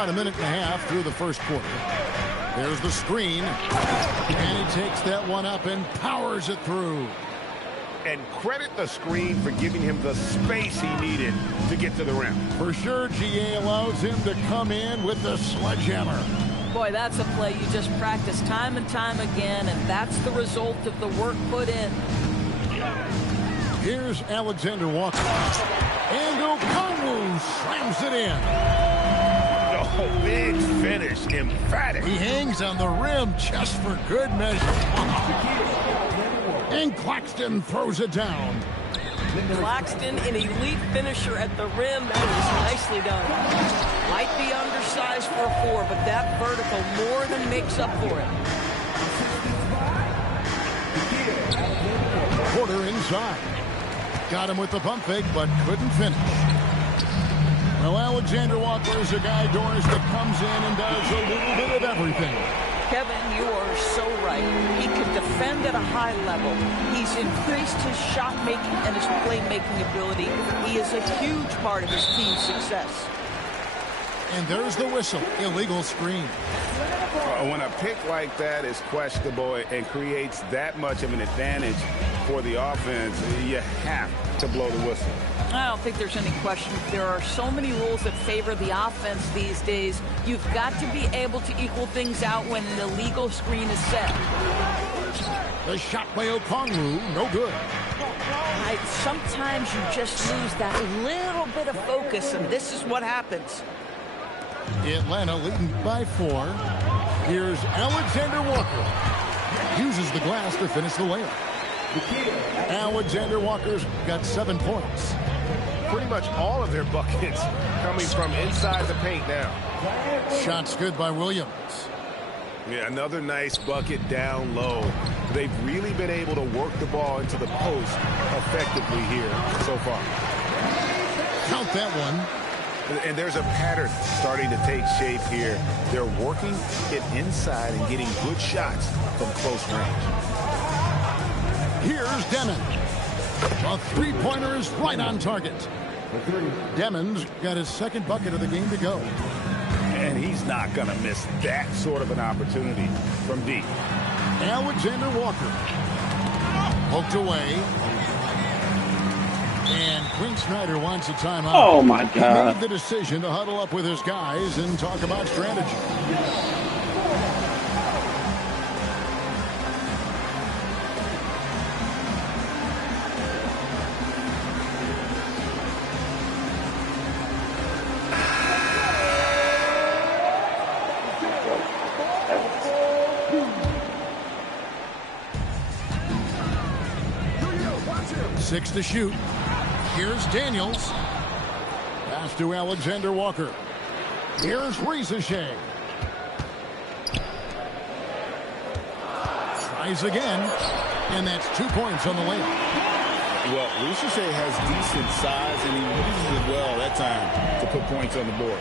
about a minute and a half through the first quarter. There's the screen, and he takes that one up and powers it through. And credit the screen for giving him the space he needed to get to the rim. For sure, GA allows him to come in with the sledgehammer. Boy, that's a play you just practice time and time again, and that's the result of the work put in. Here's Alexander Walker. And Okongwu slams it in. Oh, big finish, emphatic. He hangs on the rim just for good measure. And Claxton throws it down. Claxton, an elite finisher at the rim. That is nicely done. Might be undersized for a 4, but that vertical more than makes up for it. Porter inside. Got him with the pump fake, but couldn't finish. Well, Alexander Walker is a guy, Doris, that comes in and does a little bit of everything. Kevin, you are so right. He can defend at a high level. He's increased his shot making and his playmaking ability. He is a huge part of his team's success. And there's the whistle. Illegal screen. When a pick like that is questionable and creates that much of an advantage for the offense, you have to blow the whistle. I don't think there's any question. There are so many rules that favor the offense these days. You've got to be able to equal things out when an illegal screen is set. The shot by Okongwu, no good. Sometimes you just lose that little bit of focus, and this is what happens. Atlanta leading by 4. Here's Alexander Walker. Uses the glass to finish the layup. Alexander Walker's got 7 points. Pretty much all of their buckets coming from inside the paint now. Shots good by Williams. Yeah, another nice bucket down low. They've really been able to work the ball into the post effectively here so far. Count that one. And there's a pattern starting to take shape here. They're working it inside and getting good shots from close range. Here's Demon. A three-pointer is right on target. Demon's got his second bucket of the game to go. And he's not going to miss that sort of an opportunity from deep. Alexander Walker. Poked away. And Quinn Snyder wants a timeout. Oh, my God. He made the decision to huddle up with his guys and talk about strategy. Six to shoot. Here's Daniels. Pass to Alexander Walker. Here's Rizachet. Tries again. And that's 2 points on the layup. Well, Rizachet has decent size, and he uses it well that time to put points on the board.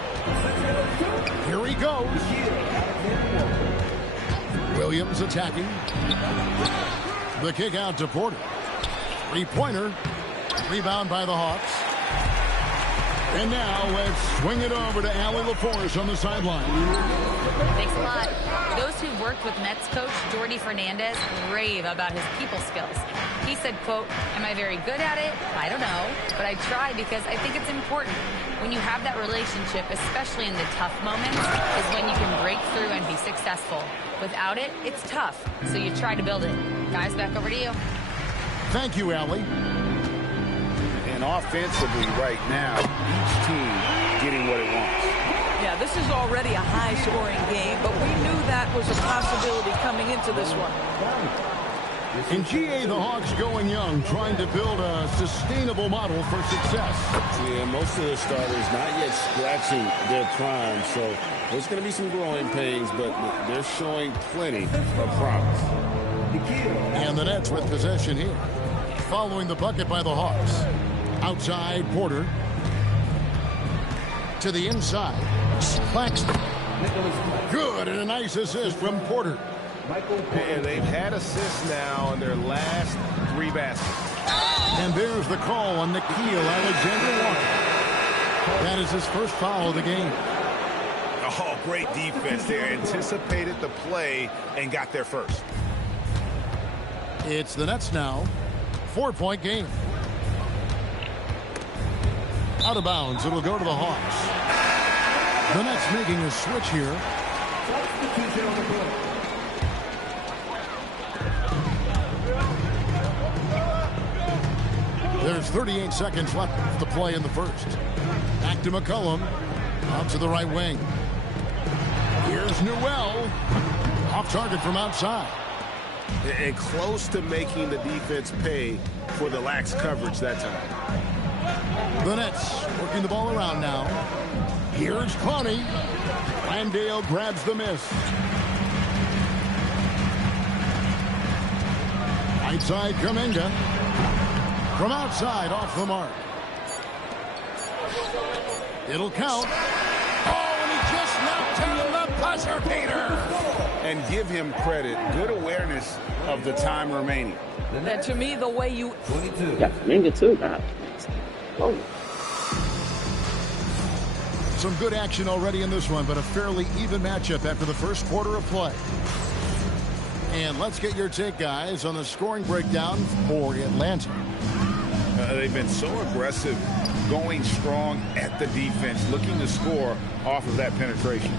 Here he goes. Williams attacking. The kick out to Porter. Three-pointer. Rebound by the Hawks. And now let's swing it over to Allie LaForce on the sideline. Thanks a lot. Those who've worked with Nets coach Jordi Fernandez rave about his people skills. He said, quote, "Am I very good at it? I don't know, but I try because I think it's important. When you have that relationship, especially in the tough moments, is when you can break through and be successful. Without it, it's tough, so you try to build it." Guys, back over to you. Thank you, Allie. And offensively right now, each team getting what it wants. Yeah, this is already a high-scoring game, but we knew that was a possibility coming into this one. In GA, the Hawks going young, trying to build a sustainable model for success. Yeah, most of the starters not yet scratching their prime, so there's going to be some growing pains, but they're showing plenty of promise. And the Nets with possession here. Following the bucket by the Hawks. Outside, Porter. To the inside. Claxton. Good, and a nice assist from Porter. And they've had assists now in their last 3 baskets. And there's the call on Nikhil Alexander Walker. That is his first foul of the game. Oh, great defense there. Anticipated the play and got there first. It's the Nets now. 4-point game. Out of bounds. It'll go to the Hawks. The Nets making a switch here. There's 38 seconds left to play in the first. Back to McCollum. Out to the right wing. Here's Newell. Off target from outside. And close to making the defense pay for the lax coverage that time. The Nets working the ball around now. Here's Clowney. Landale grabs the miss. Right side, Kuminga. From outside, off the mark. It'll count. Oh, and he just knocked down the buzzer beater. And give him credit. Good awareness of the time remaining. And to me, the way you... 22. Yeah, Kuminga too. Oh. Some good action already in this one, but a fairly even matchup after the first quarter of play. And let's get your take, guys, on the scoring breakdown for Atlanta. They've been so aggressive, going strong at the defense, looking to score off of that penetration.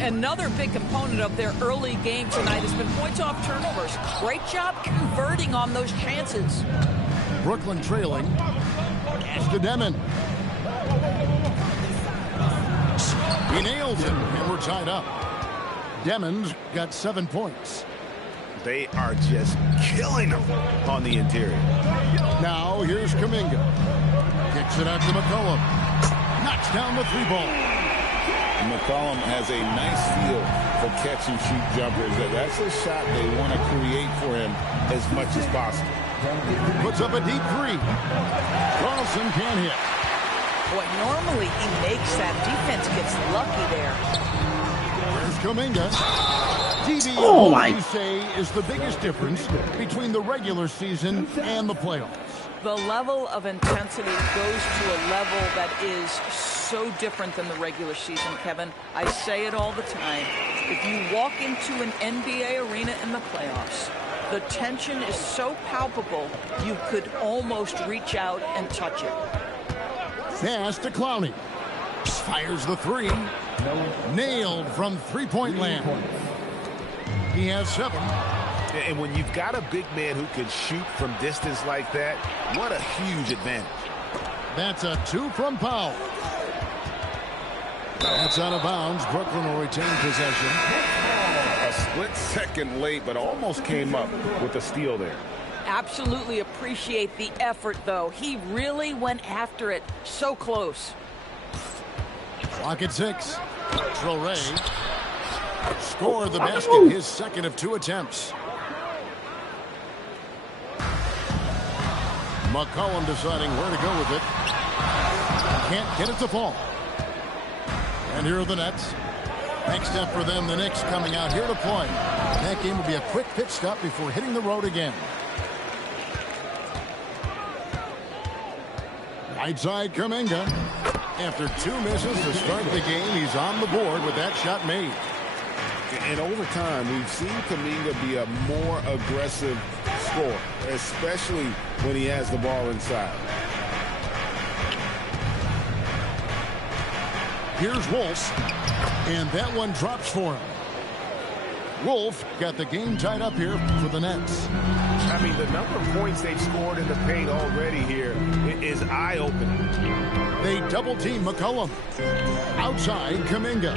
Another big component of their early game tonight has been points off turnovers. Great job converting on those chances. Brooklyn trailing. Pass to Demon. He nails it, and we're tied up. Demon's got 7 points. They are just killing them on the interior. Now here's Kuminga. Kicks it out to McCollum. Knocks down the three ball. McCollum has a nice feel for catch and shoot jumpers. That's a shot they want to create for him as much as possible. Puts up a deep three. Carlson can't hit. Boy, normally he makes that. Defense gets lucky there. There's Kuminga. DB, Oh my! You say is the biggest difference between the regular season and the playoffs. The level of intensity goes to a level that is so different than the regular season, Kevin. I say it all the time. If you walk into an NBA arena in the playoffs, the tension is so palpable you could almost reach out and touch it. Pass to Clowney. Fires the three. Nailed from three-point land. He has 7. And when you've got a big man who can shoot from distance like that, what a huge advantage. That's a 2 from Powell. That's out of bounds. Brooklyn will retain possession. A split second late, but almost came up with a steal there. Absolutely appreciate the effort, though. He really went after it. So close. Clock at 6. Traore scored the basket, his second of 2 attempts. McCollum deciding where to go with it. Can't get it to fall. And here are the Nets. Next step for them, the Knicks coming out here to play. That game will be a quick pit stop before hitting the road again. Right side, Kuminga. After 2 misses to start the game, he's on the board with that shot made. And over time, we've seen Kuminga be a more aggressive scorer, especially when he has the ball inside. Here's Wolf, and that one drops for him. Wolf got the game tied up here for the Nets. I mean, the number of points they've scored in the paint already here is eye-opening. They double-team McCollum. Outside, Kuminga.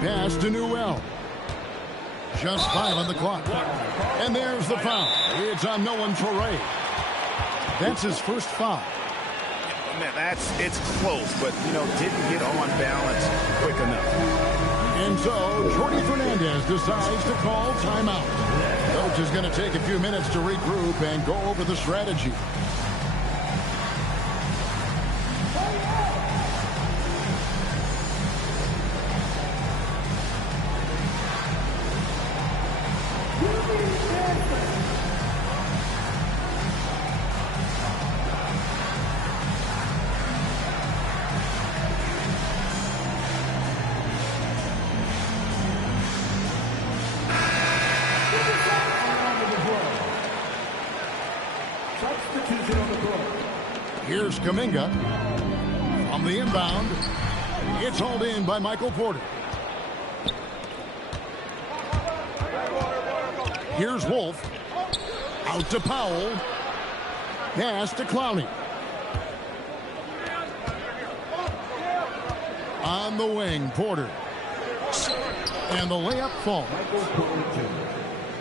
Pass to Newell. Just 5 on the clock. And there's the foul. It's on Nolan Traore. That's his first foul. Man, it's close, but, didn't get on balance quick enough. And so, Jordy Fernandez decides to call timeout. Coach is going to take a few minutes to regroup and go over the strategy. Here's Kuminga. From the inbound, it's hauled in by Michael Porter. Here's Wolf. Out to Powell. Pass to Clowney. On the wing, Porter. And the layup falls.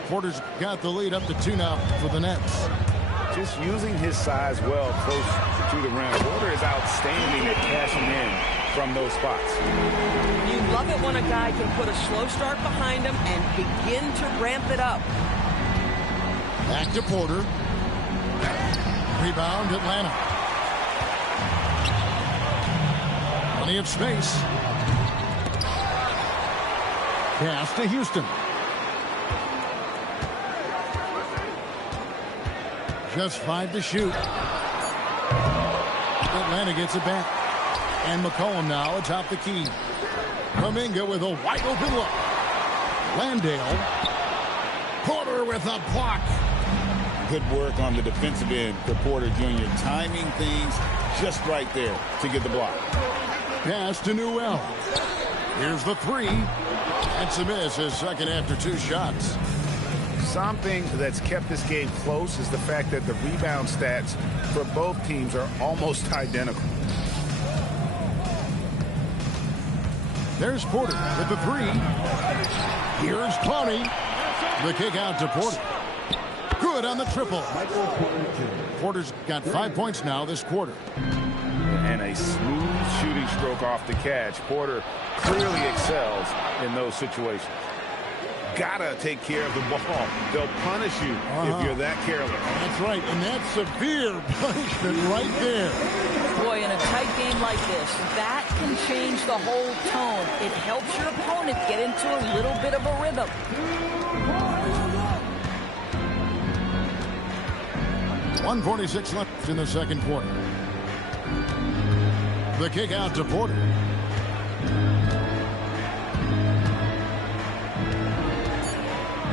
Porter's got the lead up to 2 now for the Nets. Just using his size well close to the rim. Porter is outstanding at cashing in from those spots. You love it when a guy can put a slow start behind him and begin to ramp it up. Back to Porter. Rebound, Atlanta. Plenty of space. Pass to Houston. Just 5 to shoot. Atlanta gets it back. And McCollum now atop the key. Kuminga with a wide open look. Landale. Porter with a block. Good work on the defensive end for Porter Jr. Timing things just right there to get the block. Pass to Newell. Here's the 3. That's a miss, his second after 2 shots. Something that's kept this game close is the fact that the rebound stats for both teams are almost identical. There's Porter with the 3. Here's Clowney. The kick out to Porter. Good on the triple. Porter's got 5 points now this quarter. And a smooth shooting stroke off the catch. Porter clearly excels in those situations. Gotta take care of the ball. They'll punish you if you're that careless. That's right, and that's severe punishment right there. Boy, in a tight game like this, that can change the whole tone. It helps your opponent get into a little bit of a rhythm. .146 left in the second quarter. The kick out to Porter.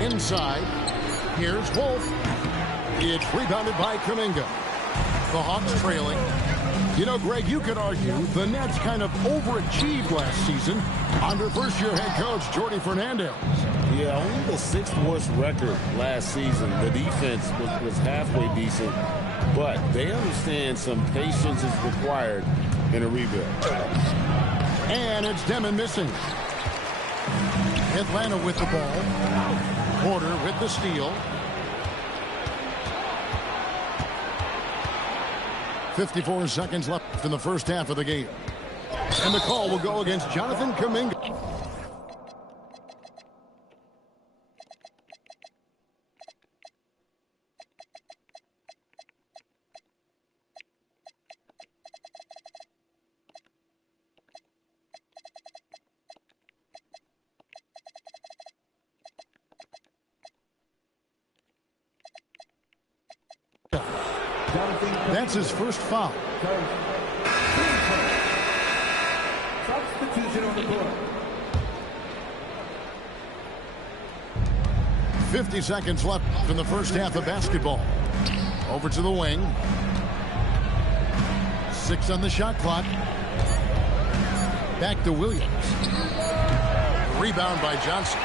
Inside, here's Wolf. It's rebounded by Kuminga. The Hawks trailing. You know, Greg, you could argue the Nets kind of overachieved last season under first-year head coach Jordi Fernandez. Yeah, only the 6th worst record last season. The defense was halfway decent, but they understand some patience is required in a rebuild. And it's Demon missing. Atlanta with the ball. Porter with the steal. 54 seconds left in the first half of the game. And the call will go against Jonathan Kuminga. That's his first foul. Substitution on the court. 50 seconds left in the first half of basketball. Over to the wing. 6 on the shot clock. Back to Williams. Rebound by Johnson.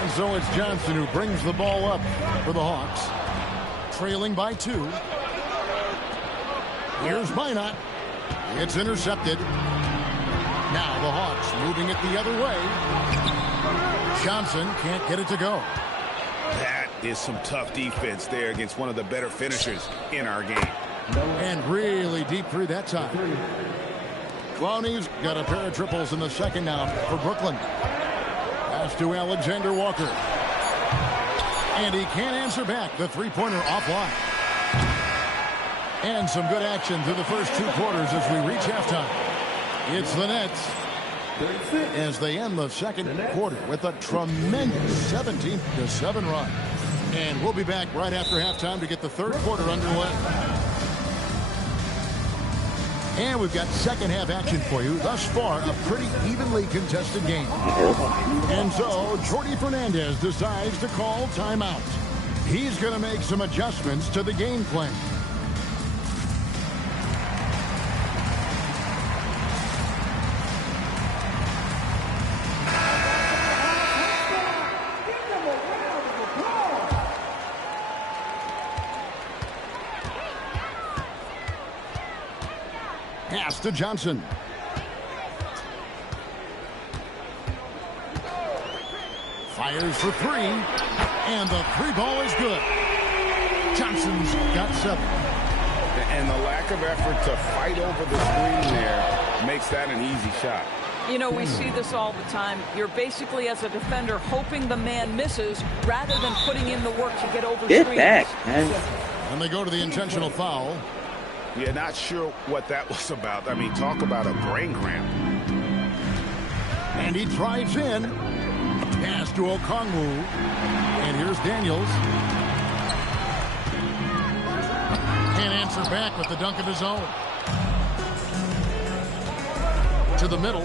And so it's Johnson who brings the ball up for the Hawks. Trailing by 2. Here's Minot. It's intercepted. Now the Hawks moving it the other way. Johnson can't get it to go. That is some tough defense there against one of the better finishers in our game. And really deep through that time. Clowney's got a pair of triples in the second now for Brooklyn. Pass to Alexander Walker. And he can't answer back. The three-pointer offline. And some good action through the first 2 quarters as we reach halftime. It's the Nets as they end the second quarter with a tremendous 17-7 run. And we'll be back right after halftime to get the third quarter underway. And we've got second half action for you. Thus far, a pretty evenly contested game. And so, Jordi Fernandez decides to call timeout. He's going to make some adjustments to the game plan. Pass to Johnson. Fires for three, and the three ball is good. Johnson's got 7. And the lack of effort to fight over the screen there makes that an easy shot. You know, we see this all the time. You're basically, as a defender, hoping the man misses rather than putting in the work to get over Get screens. back, man. And they go to the intentional foul. Yeah, not sure what that was about. I mean, talk about a brain cramp. And he drives in. Pass to Okongwu. And here's Daniels. Can't answer back with the dunk of his own. To the middle.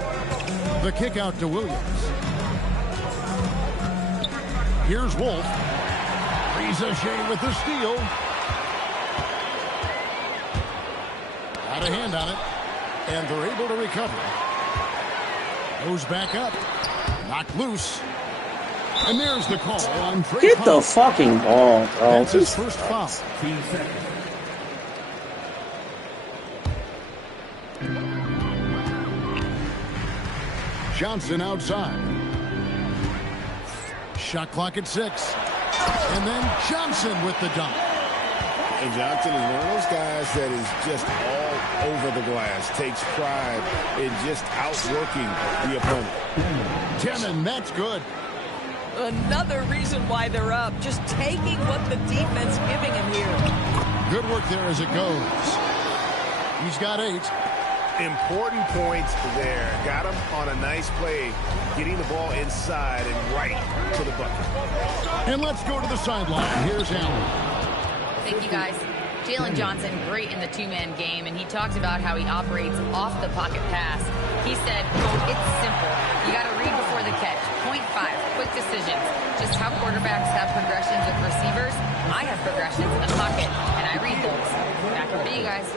The kick out to Williams. Here's Wolf. Rizachet with the steal. Got a hand on it. And they're able to recover. Goes back up. Knocked loose. And there's the call on Trey Get the Thomas. fucking ball, bro. That's his first foul. Johnson outside. Shot clock at 6. And then Johnson with the dunk. And Johnson is one of those guys that is just all over the glass, takes pride in just outworking the opponent. 10, and that's good. Another reason why they're up. Just taking what the defense giving him here. Good work there as it goes. He's got 8. Important points there. Got him on a nice play, getting the ball inside and right to the bucket. And let's go to the sideline. Here's Allen. Thank you, guys. Jalen Johnson, great in the two-man game, and he talked about how he operates off the pocket pass. He said, quote, it's simple. You got to read before the catch. Point 5, quick decisions. Just how quarterbacks have progressions with receivers, I have progressions in the pocket, and I read those. Back over to you guys.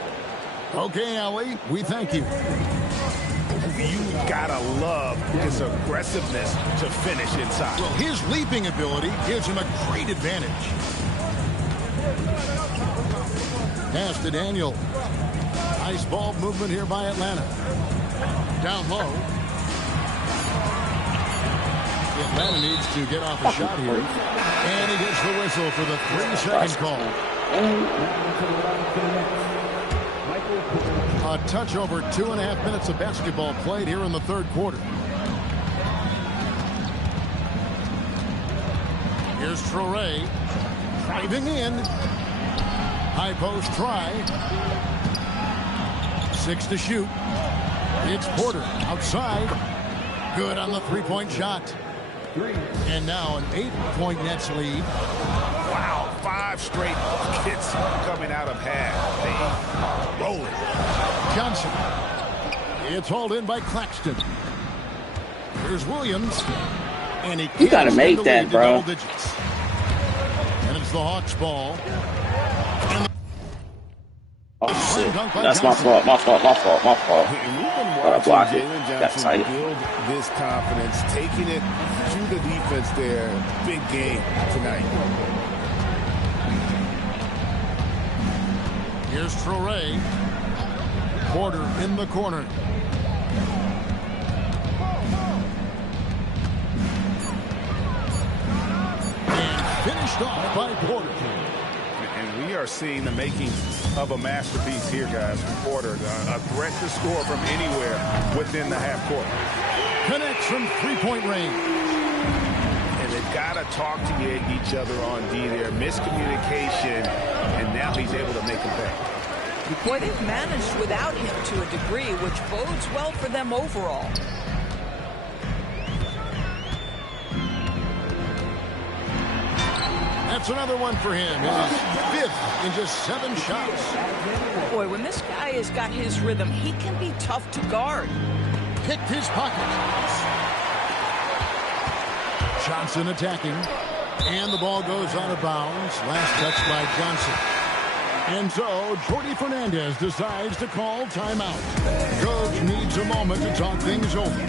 Okay, Allie, we thank you. You gotta love his aggressiveness to finish inside. Well, his leaping ability gives him a great advantage. Pass to Daniel. Nice ball movement here by Atlanta. Down low. Atlanta needs to get off a shot here. And he gets the whistle for the 3-second call. A touch over 2.5 minutes of basketball played here in the third quarter. Here's Traore driving in. High post try. 6 to shoot. It's Porter outside. Good on the three-point shot. And now an 8-point Nets lead. Wow, 5 straight buckets coming out of half. They rolling. Johnson. It's hauled in by Claxton. Here's Williams. And he You gotta make that, bro. And it's the Hawks ball. Oh, shit. That's my fault. My fault. And we've been watching Jalen Johnson tight. build this confidence, taking it to the defense there. Big game tonight. Here's Traore. Porter in the corner. And finished off by Porter. And we are seeing the makings of a masterpiece here, guys, from Porter. A threat to score from anywhere within the half court. Connects from three-point range. And they've got to talk to each other on D there. Miscommunication, and now he's able to make them pay. Boy, they've managed without him to a degree, which bodes well for them overall. That's another one for him. His 5th in just 7 shots. Boy, when this guy has got his rhythm, he can be tough to guard. Picked his pocket. Johnson attacking. And the ball goes out of bounds. Last touch by Johnson. And so Jordy Fernandez decides to call timeout. Coach needs a moment to talk things over.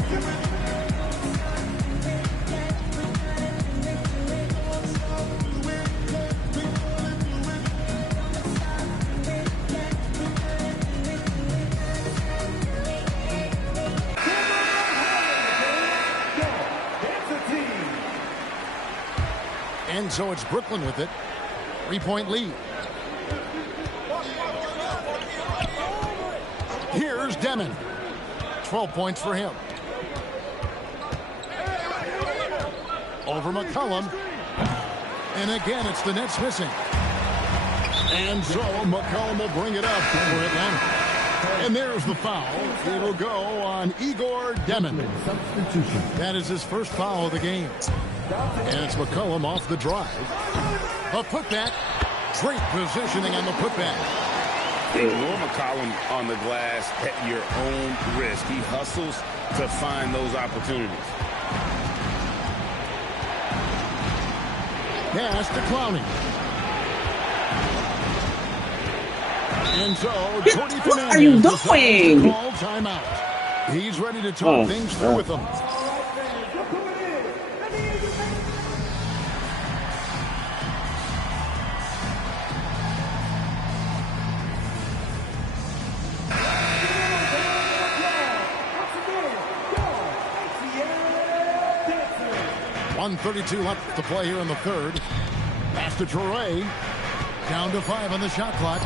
And so it's Brooklyn with it. 3-point lead. Here's Demon. 12 points for him. Over McCollum. And again, it's the Nets missing. And so McCollum will bring it up for Atlanta. And there's the foul. It'll go on Igor Demon. That is his first foul of the game. And it's McCollum off the drive. A putback. Great positioning on the putback. Ignore McCollum on the glass at your own risk. He hustles to find those opportunities. Pass to Clowney. And so Jordy What are you doing? Call timeout. He's ready to talk things through with them. .132 left to play here in the third. Pass to Traore. Down to 5 on the shot clock.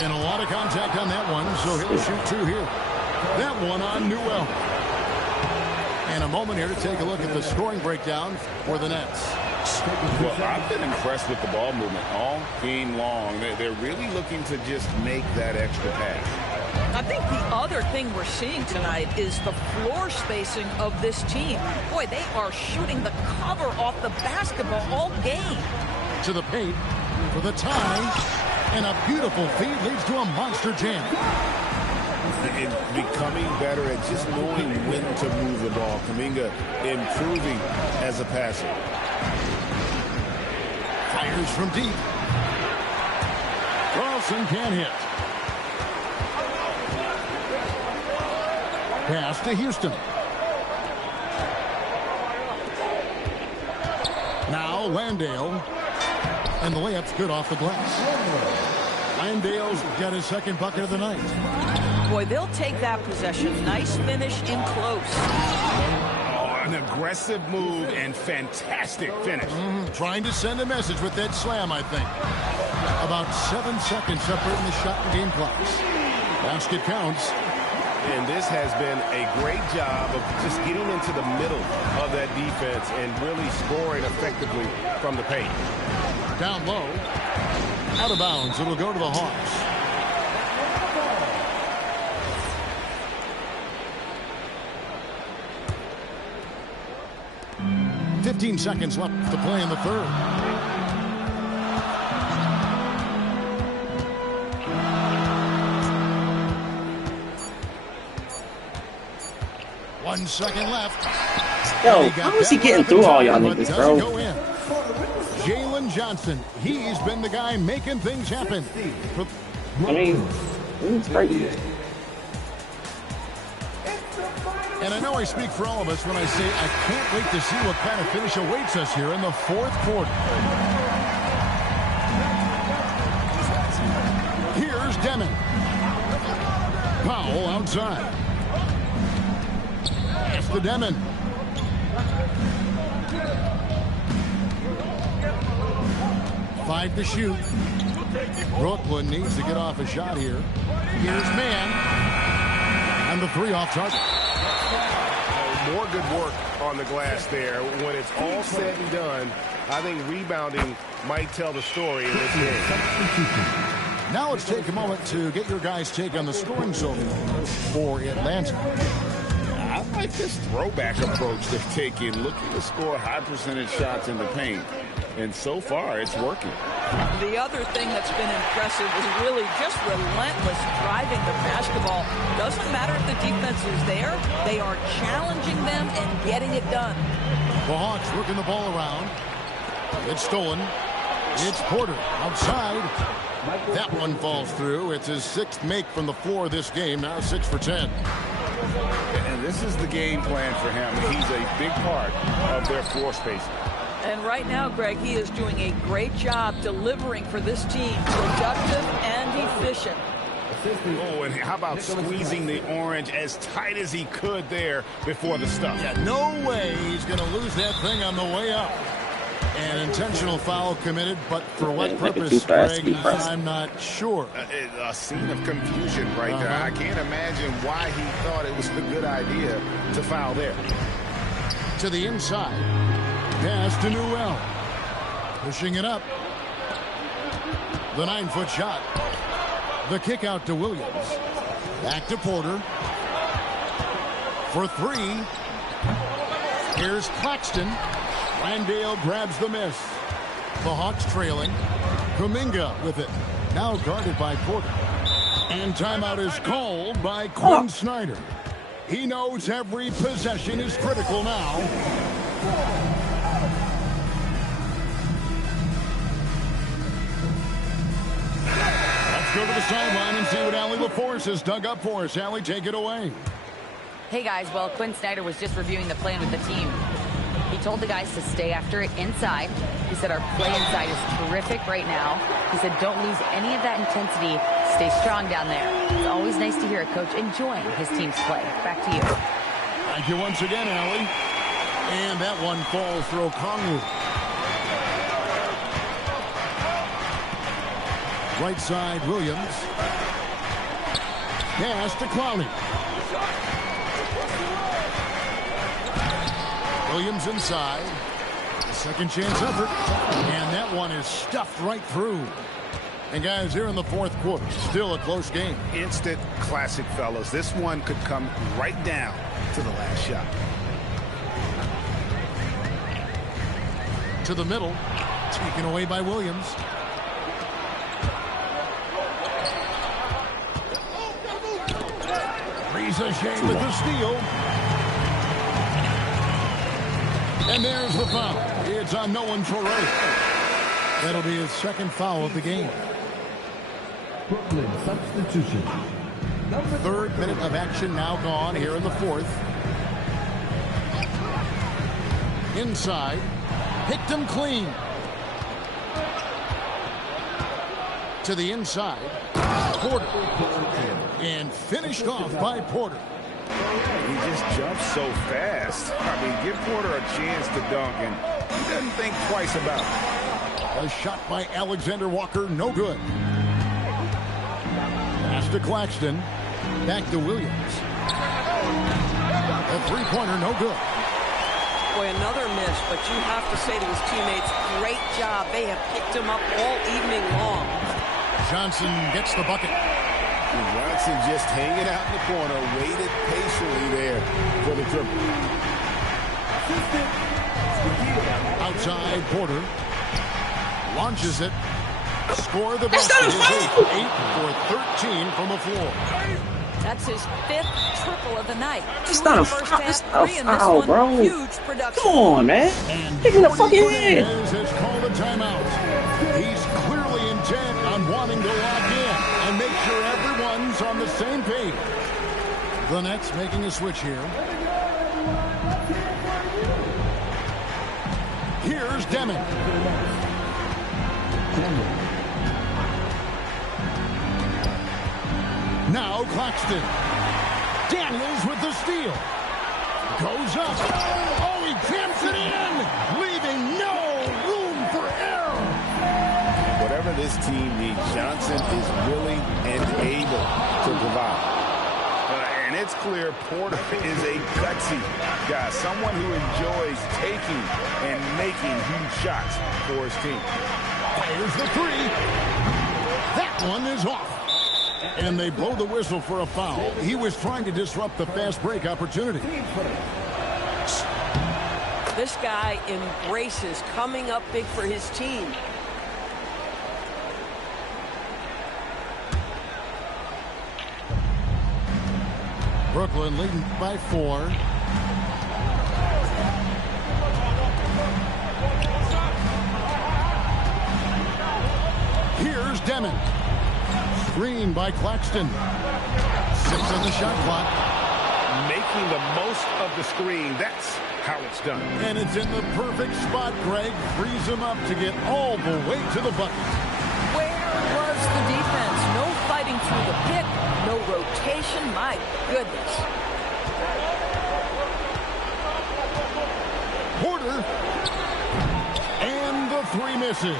And a lot of contact on that one, so he'll shoot 2 here. That one on Newell. And a moment here to take a look at the scoring breakdown for the Nets. Well, I've been impressed with the ball movement all game long. They're really looking to just make that extra pass. I think the other thing we're seeing tonight is the floor spacing of this team. Boy, they are shooting the cover off the basketball all game. To the paint for the tie. And a beautiful feed leads to a monster jam. And becoming better at just knowing when to move the ball. Kuminga improving as a passer. Fires from deep. Carlson can't hit. Pass to Houston. Now Landale. And the layup's good off the glass. Landale's got his second bucket of the night. Boy, they'll take that possession. Nice finish in close. Oh, an aggressive move and fantastic finish. Trying to send a message with that slam, I think. About 7 seconds separating the shot and game clocks. Basket counts. And this has been a great job of just getting into the middle of that defense and really scoring effectively from the paint. Down low. Out of bounds. It'll go to the Hawks. .15 seconds left to play in the third. .1 second left. Yo, how is he getting through all y'all niggas, bro? Jalen Johnson, he's been the guy making things happen. I mean, it's crazy. And I know I speak for all of us when I say I can't wait to see what kind of finish awaits us here in the fourth quarter. Here's Demon. Powell outside. It's the Demon. Five to shoot. Brooklyn needs to get off a shot here. Here's man. And the 3 off target. More good work on the glass there. When it's all said and done, I think rebounding might tell the story in this game. Now let's take a moment to get your guys' take on the scoring zone for Atlanta. I like this throwback approach they're taking, looking to score high percentage shots in the paint. And so far, it's working. The other thing that's been impressive is really just relentless driving the basketball. Doesn't matter if the defense is there. They are challenging them and getting it done. The Hawks working the ball around. It's stolen. It's Porter outside. That one falls through. It's his 6th make from the floor this game. Now 6 for 10. And this is the game plan for him. He's a big part of their floor spacing. And right now, Greg, he is doing a great job delivering for this team. Productive and efficient. Oh, and how about squeezing the orange as tight as he could there before the stuff? Yeah, no way he's going to lose that thing on the way up. An intentional foul committed, but for what purpose, Greg, I'm not sure. A scene of confusion right there. I can't imagine why he thought it was a good idea to foul there. To the inside. Pass to Newell. Pushing it up. The 9-foot shot. The kick out to Williams. Back to Porter. For 3. Here's Claxton. Landale grabs the miss. The Hawks trailing. Kuminga with it. Now guarded by Porter. And timeout is called by Quinn Snyder. He knows every possession is critical now. Let's go to the sideline and see what Allie LaForce has dug up for us. Allie, take it away. Hey, guys. Well, Quinn Snyder was just reviewing the plan with the team. He told the guys to stay after it inside. He said our play inside is terrific right now. He said don't lose any of that intensity. Stay strong down there. It's always nice to hear a coach enjoying his team's play. Back to you. Thank you once again, Allie. And that one falls for Okongwu. Right side, Williams. Pass to Clowney. Williams inside. A second chance effort. And that one is stuffed right through. And guys, here in the 4th quarter, still a close game. Instant classic, fellas. This one could come right down to the last shot. To the middle. Taken away by Williams. Reza Shea with the steal. And there's the foul. It's on Nolan Torrey. That'll be his 2nd foul of the game. Brooklyn substitution. 3rd minute of action now gone here in the 4th. Inside. Picked him clean. To the inside. Porter. And finished off by Porter. He just jumps so fast. I mean, give Porter a chance to dunk, and he doesn't think twice about it. A shot by Alexander Walker, no good. Pass to Claxton. Back to Williams. A 3-pointer, no good. Boy, another miss, but you have to say to his teammates, great job. They have picked him up all evening long. Johnson gets the bucket. Johnson just hanging out in the corner, waited patiently there for the triple. Outside, Porter. Launches it. Score the basket. 8 for 13 from the floor. That's his 5th triple of the night. It's not a foul, bro. Huge production. Come on, man. Kick in the fucking head. Has called a timeout. He's clearly intent on wanting to lock in and make sure everyone's on the same page. The Nets making a switch here. Here's Deming. Now Claxton. Daniels with the steal. Goes up. Oh, he jams it in, leaving no room for error. Whatever this team needs, Johnson is willing and able to provide. And it's clear Porter is a gutsy guy, someone who enjoys taking and making huge shots for his team. Here's the 3. That one is off. And they blow the whistle for a foul. He was trying to disrupt the fast break opportunity. This guy embraces coming up big for his team. Brooklyn leading by 4. Demon. Screen by Claxton. 6 on the shot clock. Making the most of the screen. That's how it's done. And it's in the perfect spot, Greg. Frees him up to get all the way to the bucket. Where was the defense? No fighting through the pick. No rotation. My goodness. Porter. And the 3 misses.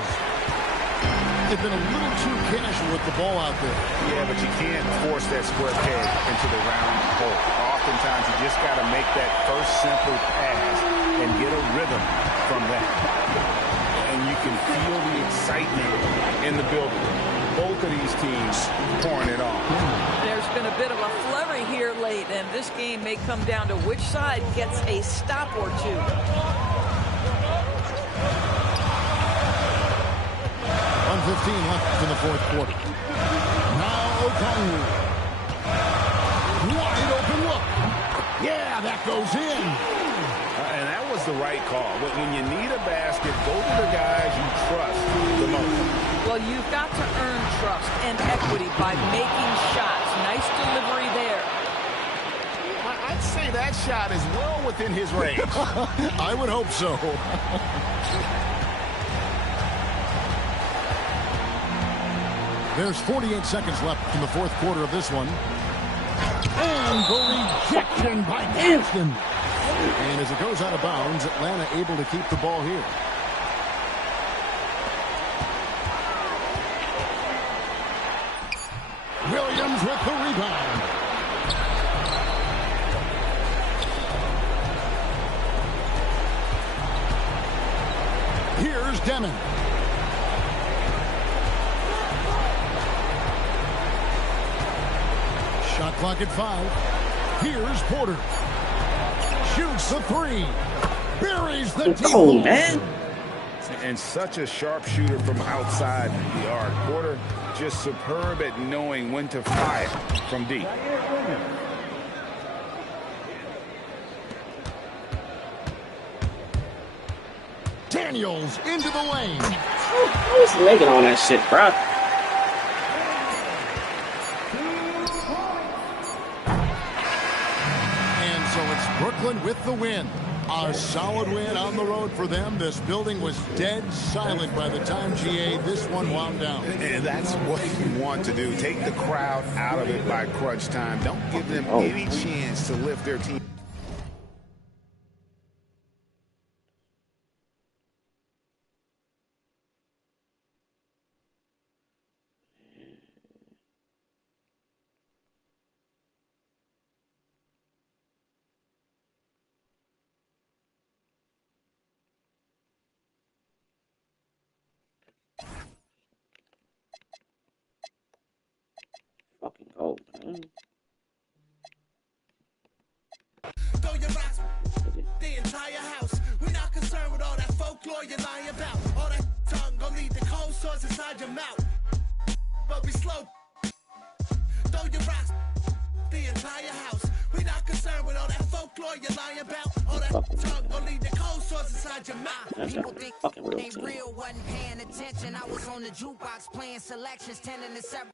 They've been a little too casual with the ball out there. Yeah, but you can't force that square peg into the round hole. Oftentimes, you just got to make that first simple pass and get a rhythm from that. And you can feel the excitement in the building. Both of these teams pouring it on. There's been a bit of a flurry here late, and this game may come down to which side gets a stop or two. 1:15 left in the 4th quarter. Now Okongwu. Wide open look. Yeah, that goes in. And that was the right call. When you need a basket, go to the guys you trust the most. Well, you've got to earn trust and equity by making shots. Nice delivery there. I'd say that shot is well within his range. I would hope so. There's 48 seconds left in the 4th quarter of this one. And the rejection by Claxton. And as it goes out of bounds, Atlanta able to keep the ball here. Williams with the rebound. Here's Demon. Shot clock at 5. Here's Porter. Shoots the 3. Buries the cold, man. And such a sharp shooter from outside the arc. Porter just superb at knowing when to fire from deep. Daniels into the lane. I was legging on that shit, bro. And so it's Brooklyn with the win. A solid win on the road for them. This building was dead silent by the time, GA, this one wound down. And that's what you want to do. Take the crowd out of it by crunch time. Don't give them any chance to lift their team. Fucking cold, man. Throw your rocks, the entire house. We're not concerned with all that folklore you're lying about. All that tongue gon' lead the cold sores inside your mouth. But we slow. Throw your rocks, the entire house. We're not concerned with all that folklore you're lying about. All that tongue gon' lead the cold sores inside your mouth. People think fucking real, wasn't paying attention. I was on the jukebox playing selections 10 in the 7.